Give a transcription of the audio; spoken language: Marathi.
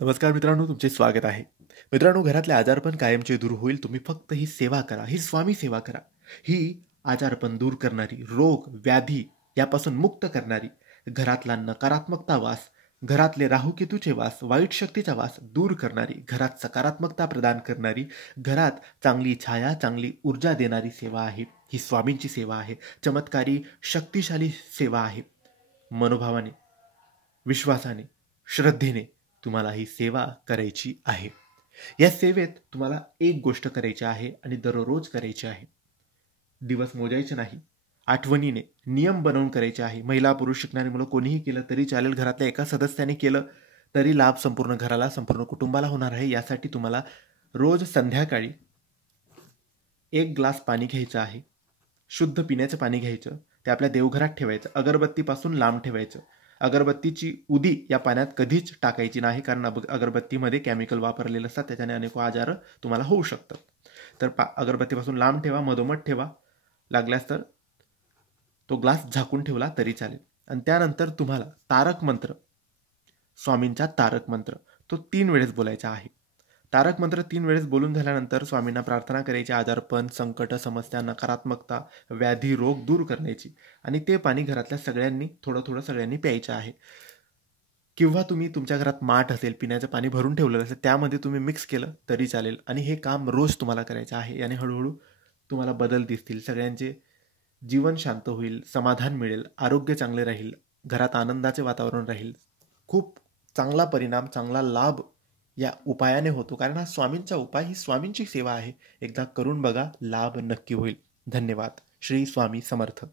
नमस्कार मित्रांनो, तुमचे स्वागत आहे. मित्रांनो, घरातले आजारपण कायमचे दूर होईल. तुम्ही फक्त ही सेवा करा, ही स्वामी सेवा करा. ही आजारपण दूर करणारी, रोग, व्याधी यापासून मुक्त करणारी, घरातला नकारात्मकता वास, घरातले राहूकेतूचे वास, वाईट शक्तीचा वास दूर करणारी, घरात सकारात्मकता प्रदान करणारी, घरात चांगली छाया, चांगली ऊर्जा देणारी सेवा आहे. ही स्वामींची सेवा आहे. चमत्कारी, शक्तिशाली सेवा आहे. मनोभावाने, विश्वासाने, श्रद्धेने तुम्हाला ही सेवा करायची आहे. या सेवेत तुम्हाला एक गोष्ट करायची आहे आणि दररोज करायची आहे. दिवस मोजायचे नाही. आठवणीने नियम बनवून करायचे आहे. महिला, पुरुष, शिकणारी मुलं कोणीही केलं तरी चालेल. घरातल्या एका सदस्याने केलं तरी लाभ संपूर्ण घराला, संपूर्ण कुटुंबाला होणार आहे. यासाठी तुम्हाला रोज संध्याकाळी 1 ग्लास पाणी घ्यायचं आहे. शुद्ध पिण्याचं पाणी घ्यायचं. ते आपल्या देवघरात ठेवायचं. अगरबत्तीपासून लांब ठेवायचं. अगरबत्तीची उदी या पाण्यात कधीच टाकायची नाही, कारण अगरबत्तीमध्ये केमिकल वापरलेलं असतात. त्याच्याने अनेक आजार तुम्हाला होऊ शकतात. तर अगरबत्तीपासून लांब ठेवा, मधोमध ठेवा. लागल्यास तर तो ग्लास झाकून ठेवला तरी चालेल. आणि त्यानंतर तुम्हाला तारक मंत्र, स्वामींचा तारक मंत्र, तो 3 वेळेस बोलायचा आहे. तारक मंत्र 3 वेळेस बोलून झाल्यानंतर स्वामींना प्रार्थना करायची, आजारपण, संकट, समस्या, नकारात्मकता, व्याधी, रोग दूर करण्याची. आणि ते पाणी घरातल्या सगळ्यांनी थोडं थोडं सगळ्यांनी प्यायचं आहे. किंवा तुम्ही तुमच्या घरात माठ असेल, पिण्याचं पाणी भरून ठेवलेलं असेल, त्यामध्ये तुम्ही मिक्स केलं तरी चालेल. आणि हे काम रोज तुम्हाला करायचं आहे. याने हळूहळू तुम्हाला बदल दिसतील. सगळ्यांचे जीवन शांत होईल, समाधान मिळेल, आरोग्य चांगले राहील, घरात आनंदाचे वातावरण राहील. खूप चांगला परिणाम, चांगला लाभ या उपायाने होतो, कारण हा स्वामींचा उपाय, ही स्वामींची सेवा आहे. एकदा करून बघा, लाभ नक्की होईल. धन्यवाद. श्री स्वामी समर्थ.